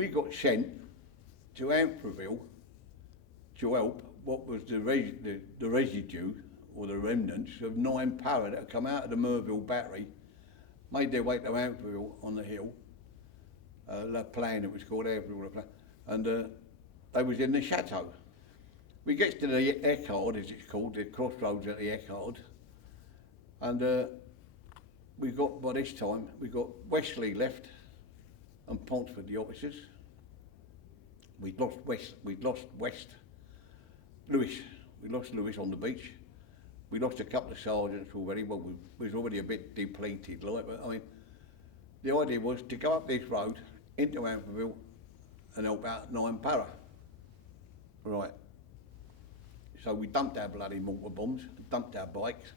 we got sent to Amfreville to help what was the residue or the remnants of 9 para that had come out of the Merville battery, made their way to Amfreville on the hill, La Plaine it was called, Amfreville La Plaine, and they was in the chateau. We get to the Eckhard, as it's called, the crossroads at the Eckhard, and we got, by this time, we got Wesley left and Ponsford, the officers. We'd lost Lewis. We lost Lewis on the beach. We lost a couple of sergeants already. Well, we was already a bit depleted, like. But I mean, the idea was to go up this road into Amfreville and help out 9 para. Right. So we dumped our bloody mortar bombs, dumped our bikes.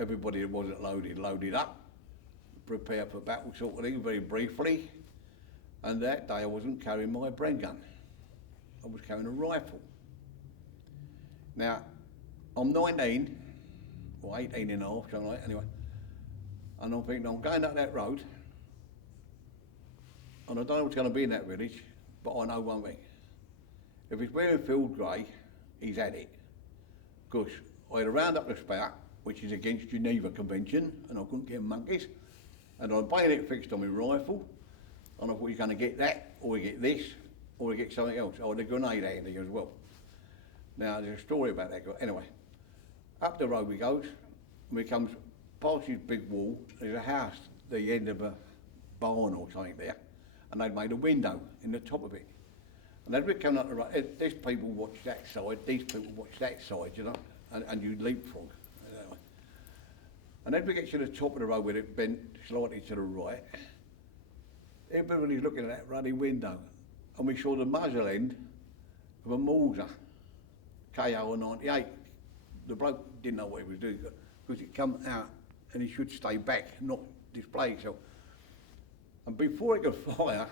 Everybody that wasn't loaded up, prepared for battle sort of thing, very briefly. And that day I wasn't carrying my Bren gun. I was carrying a rifle. Now, I'm 19, or 18 and a half, something like that, anyway. And I'm thinking, I'm going up that road, and I don't know what's going to be in that village, but I know one thing. If it's wearing field grey, he's had it. Because I had a round up the spout, which is against Geneva Convention, and I couldn't get monkeys, and I had a bayonet fixed on my rifle, and I thought, you're going to get that, or you get this, or you get something else. I had a grenade handy as well. Now, there's a story about that. Anyway, up the road we goes, and we comes past this big wall. There's a house at the end of a barn or something there, and they'd made a window in the top of it. And as we come up the road, these people watch that side, these people watch that side, you know, and you leapfrog. Anyway. And as we get to the top of the road where it bent slightly to the right, everybody's looking at that ruddy window, and we saw the muzzle end of a Mauser KO 98. The bloke didn't know what he was doing because it come out and he should stay back, not display itself. And before it could fire,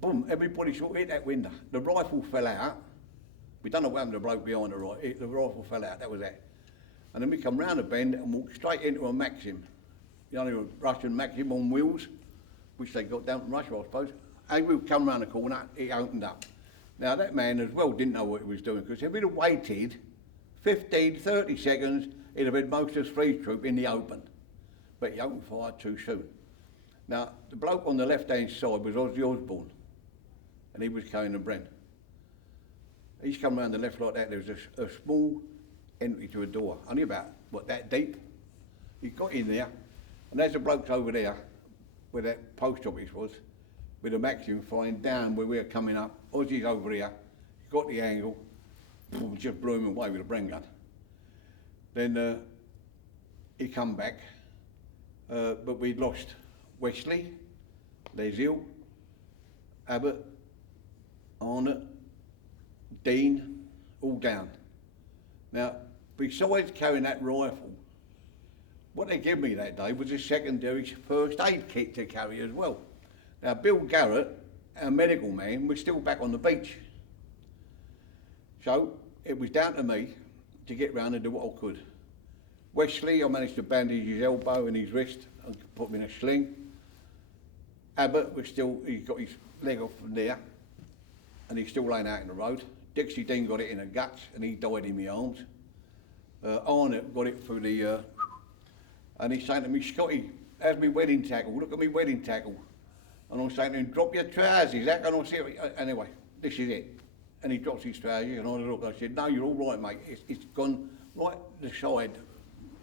boom, everybody sort of hit that window. The rifle fell out. We don't know what happened to the bloke behind the right. The rifle fell out, that was that. And then we come round the bend and walked straight into a Maxim. You know, a Russian Maxim on wheels, which they got down from Russia, I suppose. As we come round the corner, it opened up. Now that man as well didn't know what he was doing, because if he'd have waited 15, 30 seconds, he'd have had most of the freeze troop in the open. But he opened fire too soon. Now, the bloke on the left-hand side was Ozzy Osbourne, and he was carrying a Bren. He's come round the left like that. There was a small entry to a door, only about, that deep. He got in there, and there's the blokes over there, where that post office was, with a Maxim flying down where we were coming up. Ozzy's over here, he got the angle, just blew him away with a Bren gun. Then he come back, but we'd lost Wesley, Les Hill, Abbott, Arnott, Dean, all down. Now, besides carrying that rifle, what they gave me that day was a secondary first aid kit to carry as well. Now, Bill Garrett, our medical man, was still back on the beach. So, it was down to me to get round and do what I could. Wesley, I managed to bandage his elbow and his wrist and put him in a sling. Abbott was still, he got his leg off from there, and he's still laying out in the road. Dixie Dean got it in the guts, and he died in my arms. Arnott got it through the, and he's saying to me, Scotty, how's my wedding tackle? Look at my wedding tackle. And I'm saying to him, drop your trousers, how can I see it? Anyway, this is it. And he drops his trousers, and I looked, I said, no, you're all right, mate. It's gone right the side,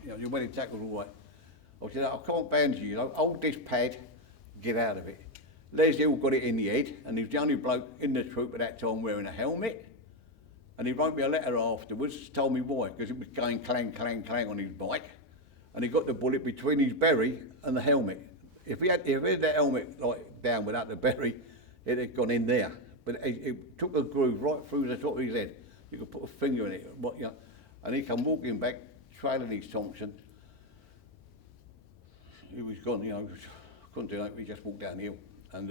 you know, your wedding tackle's all right. I said, I can't bandage you, know, hold this pad, get out of it. Les Hill got it in the head, and he was the only bloke in the troop at that time wearing a helmet. And he wrote me a letter afterwards, told me why, because it was going clang, clang, clang on his bike. And he got the bullet between his berry and the helmet. If he had that helmet like down without the berry, it had gone in there. But it took a groove right through the top of his head. You could put a finger in it, you know, and he come walking back, trailing his Thompson. He was gone, you know, couldn't do that, we just walked down the hill. And